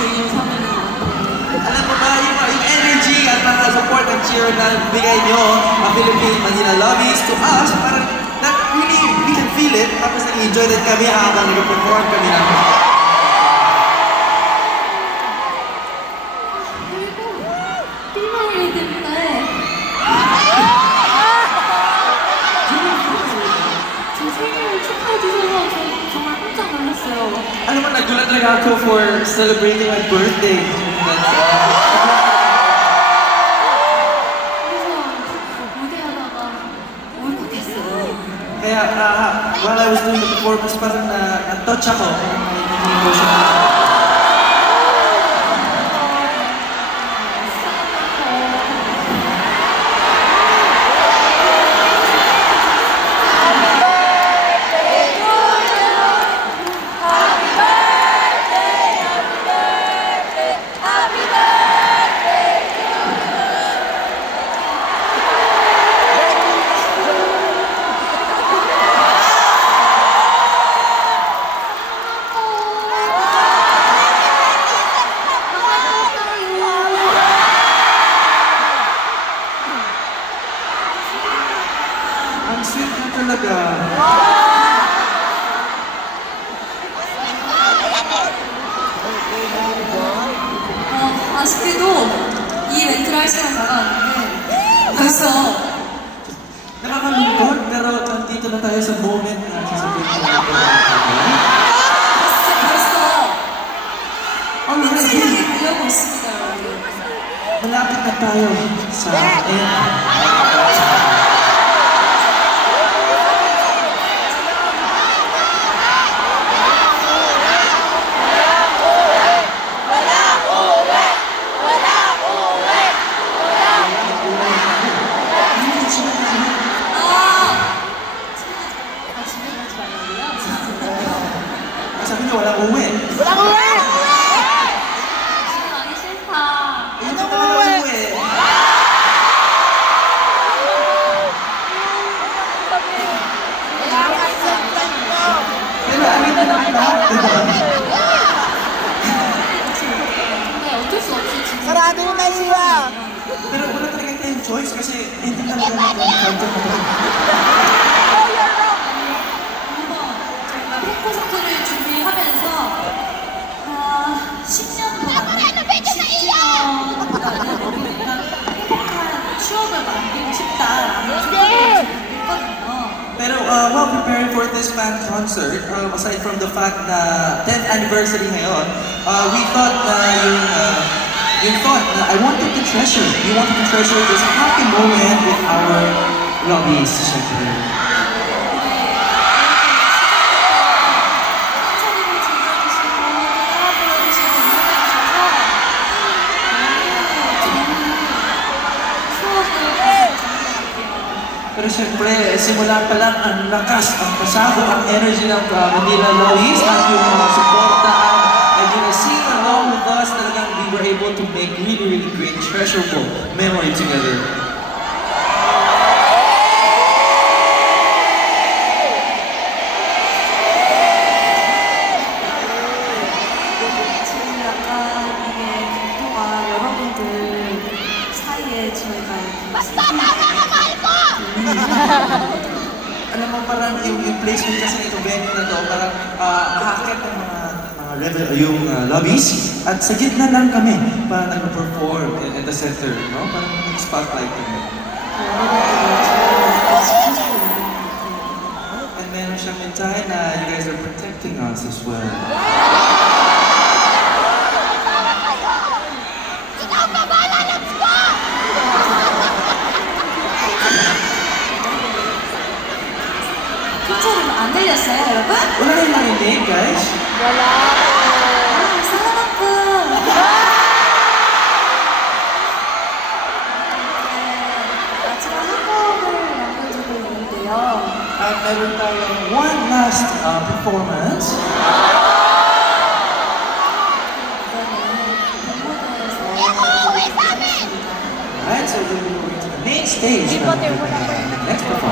sa inyong family. Alam mo ba, yung energy at mga support and cheer na bigay nyo, mga Philippine Manila Lovies to us, parang really, we can feel it. Tapos nag-enjoy din kami habang nag-perform kami namin. 그리고 삐망을 때문에 제 생일을 축하해 주셔서 저 정말 깜짝 놀랐어요. Alam mo, nagulat talaga ako for celebrating my birthday. Kaya, while I was doing the performance, parang na-touch ako. May emotion. Ang sweet na talaga. 아쉽게도 이 멘트를 할 시간 다가왔는데 벌써 Nakakalungkot, pero nandito na tayo sa moment na sasabihin ko na ito. 벌써 Already, 시간이 가려고 있습니다, 여러분. malapit na tayo sa end. Sabi niyo, walang uwi. Walang uwi! 집에 가기 싫다. Ayun na walang uwi. Pero amin na lahat, diba? 근데 어쩔 수 없이 지금 Sarado na siya! Pero wala talaga tayong choice kasi hindi talaga nag-counter na 한번 저희가 팬콘서트를 준비하면서 10년 동안 10주년가는 어린이랑 행복한 추억을 만들고 싶다라는 생각을 했거든요. Pero while preparing for this fan concert, aside from the fact na 10th anniversary ngayon, we thought na I wanted to treasure. We wanted to treasure this happy moment with our lobbies, syempre. 팬사진을 즐겨주시고 따라 불러주시고 응원해주셔서 너무 좋은 추억을 가져갈게요. Pero syempre, simula pa lang ang lakas, ang pasabog, ang energy ng Manila Lovies at yung mga suportaan. And you know, sing along with us, talagang we were able to make really, really great, treasurable memory together. 지금 약간 이게 동안 여러분들 사이에 저희가 Alam mo, parang yung placement kasi nito venue na to, parang hacket ng mga yung lobbies, at sa gitna lang kami para nag-perform in the center, no? Parang spotlight kami. And meron siyang mensahe na you guys are protecting us as well. 콘서트 안 들렸어요, 여러분? Wala kayong narinig, guys? Wala! 사랑만큼 마지막 한 곡을 남겨주고 있는데요. At meron tayong one last performance. Alright, so we're going to the main stage. Next performance.